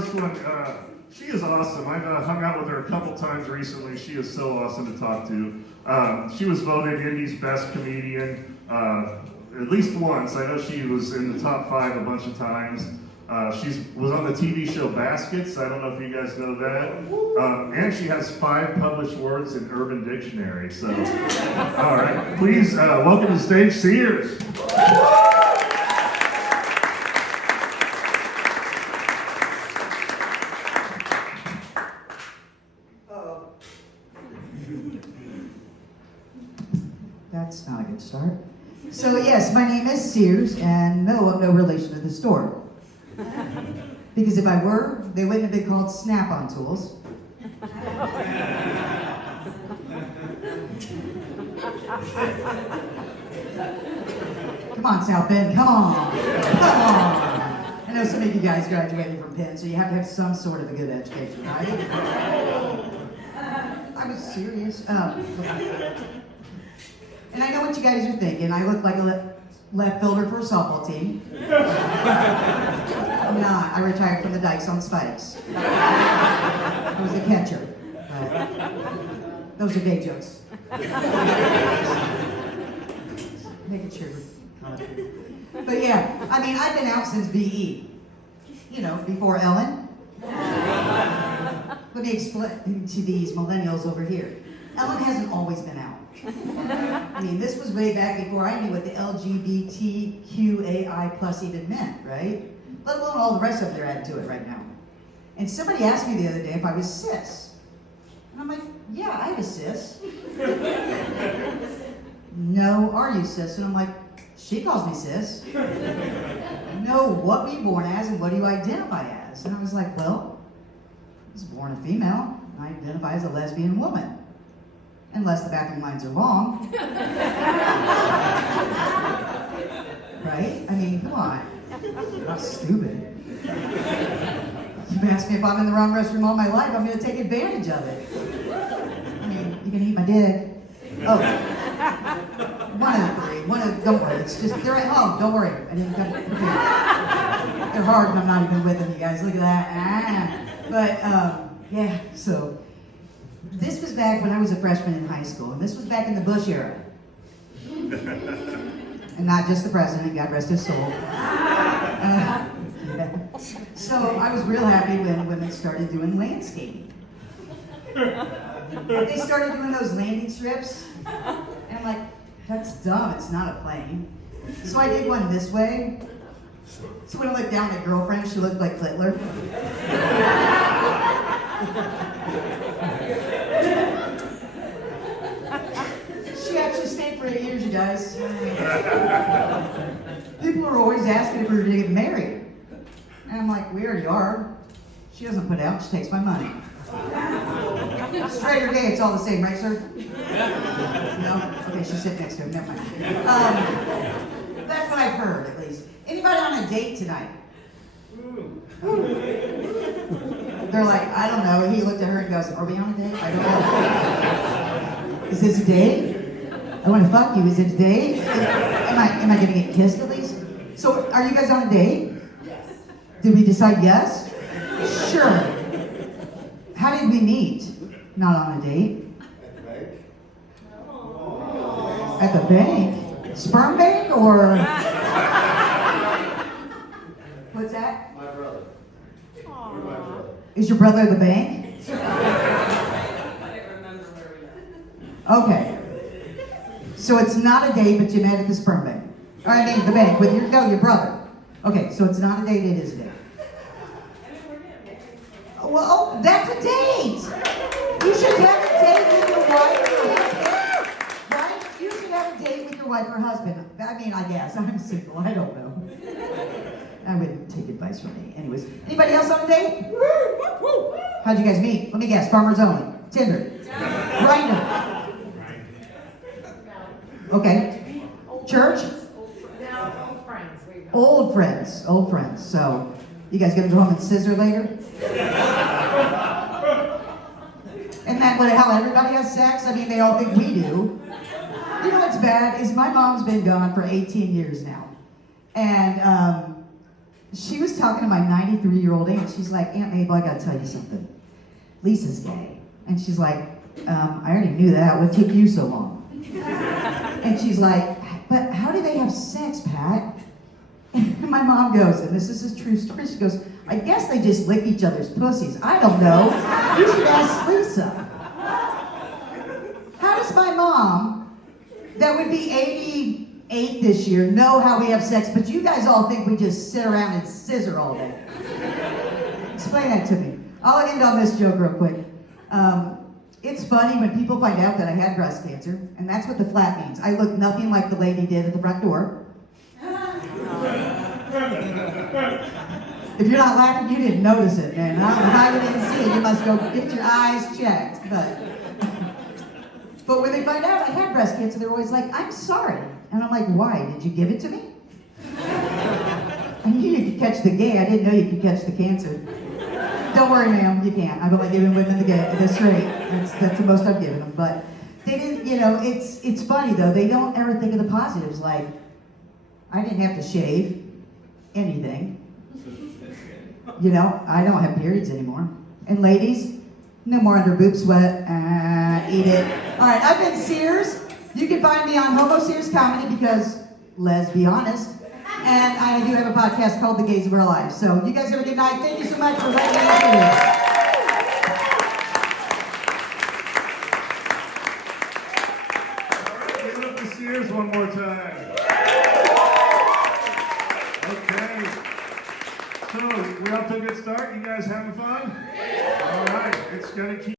first one, she is awesome. I've hung out with her a couple times recently. She is so awesome to talk to. She was voted Indy's best comedian at least once. I know she was in the top 5 a bunch of times. She was on the TV show Baskets. I don't know if you guys know that. And she has 5 published words in Urban Dictionary. So, all right, please welcome to the stage, Sears. That's not a good start. So yes, my name is Sears, and no, I'm no relation to the store. Because if I were, they wouldn't have been called Snap-on tools. Come on, South Bend, come on. Come on. I know some of you guys graduated from Penn, so you have to have some sort of a good education, right? I was serious. And I know what you guys are thinking. I look like a left fielder for a softball team. I'm not. I retired from the Dykes on spikes. I was a catcher. Those are gay jokes. Making sure. But yeah, I mean, I've been out since BE. You know, before Ellen. Let me explain to these millennials over here. Ellen hasn't always been out. I mean, this was way back before I knew what the LGBTQAI plus even meant, right? Let alone all the rest of them they're adding to it right now. And somebody asked me the other day if I was cis. And I'm like, yeah, I'm a cis. No, are you cis? And I'm like, she calls me cis. No, what were you born as and what do you identify as? And I was like, well, I was born a female. I identify as a lesbian woman. Unless the bathroom lines are long. Right? I mean, come on. You're not stupid. You've asked me if I'm in the wrong restroom all my life, I'm going to take advantage of it. I mean, you can eat my dick. Oh. One of the 3. Don't worry. It's just, they're at home. Don't worry. I didn't come. Okay. They're hard and I'm not even with them, you guys. Look at that. But, yeah, so. This was back when I was a freshman in high school, and this was back in the Bush era. And not just the president, God rest his soul. Yeah. So I was real happy when women started doing landscaping. They started doing those landing strips, and I'm like, that's dumb, it's not a plane. So I did one this way. So when I looked down at girlfriend, she looked like Hitler. She actually stayed for 8 years, you guys. People are always asking if we were going to get married. And I'm like, we already are. She doesn't put out, she takes my money. Straight or gay, it's all the same, right, sir? No? Okay, she's sitting next to him, never mind. That's what I've heard, at least. Anybody on a date tonight? They're like, I don't know. He looked at her and goes, are we on a date? I don't know. Is this a date? I want to fuck you. Is it a date? Am I going to get kissed at least? So, are you guys on a date? Yes. Did we decide yes? Sure. How did we meet? Not on a date. At the bank? Sperm bank or? What's that? My brother. You're my brother. Is your brother at the bank? I didn't remember where we met. Okay. So it's not a date, but you met at the sperm bank. Or I mean the bank with your brother. Okay, so it's not a date, it is a date. Well, oh, that's a date! You should have a date with your wife or husband. Right? You should have a date with your wife or husband. I mean, I guess. I'm single, I don't know. I wouldn't take advice from me. Anyways, anybody else on a date? How'd you guys meet? Let me guess. Farmers only. Tinder. Grindr. Okay. Church? Old friends. Old friends. So, you guys gonna go home and scissor later? Isn't that how everybody has sex? I mean, they all think we do. You know what's bad is my mom's been gone for 18 years now. And, She was talking to my 93-year-old aunt. She's like, Aunt Mabel, I gotta tell you something. Lisa's gay. And she's like, I already knew that. What took you so long? And she's like, but how do they have sex, Pat? And my mom goes, and this is a true story, she goes, I guess they just lick each other's pussies. I don't know. You should ask Lisa. How does my mom, that would be 88 this year, know how we have sex, but you guys all think we just sit around and scissor all day? Explain that to me. I'll end on this joke real quick. It's funny when people find out that I had breast cancer, and that's what the flap means. I look nothing like the lady did at the front door. If you're not laughing, you didn't notice it, man. How you didn't see it, you must go get your eyes checked. But when they find out I had breast cancer, they're always like, I'm sorry. And I'm like, why? Did you give it to me? I knew you could catch the gay. I didn't know you could catch the cancer. Don't worry, ma'am, you can't. I've only given women the straight. That's the most I've given them. But they didn't, it's funny though. They don't ever think of the positives. Like, I didn't have to shave anything. I don't have periods anymore. And ladies, no more under boob sweat. Eat it. All right, I've been Sears. You can find me on Homo Sears Comedy because, let's be honest, and I do have a podcast called The Gays of Our Lives. So you guys have a good night. Thank you so much for letting me in. Give it up to Sears one more time. Okay. So, we off to a good start? You guys having fun? All right. It's going to keep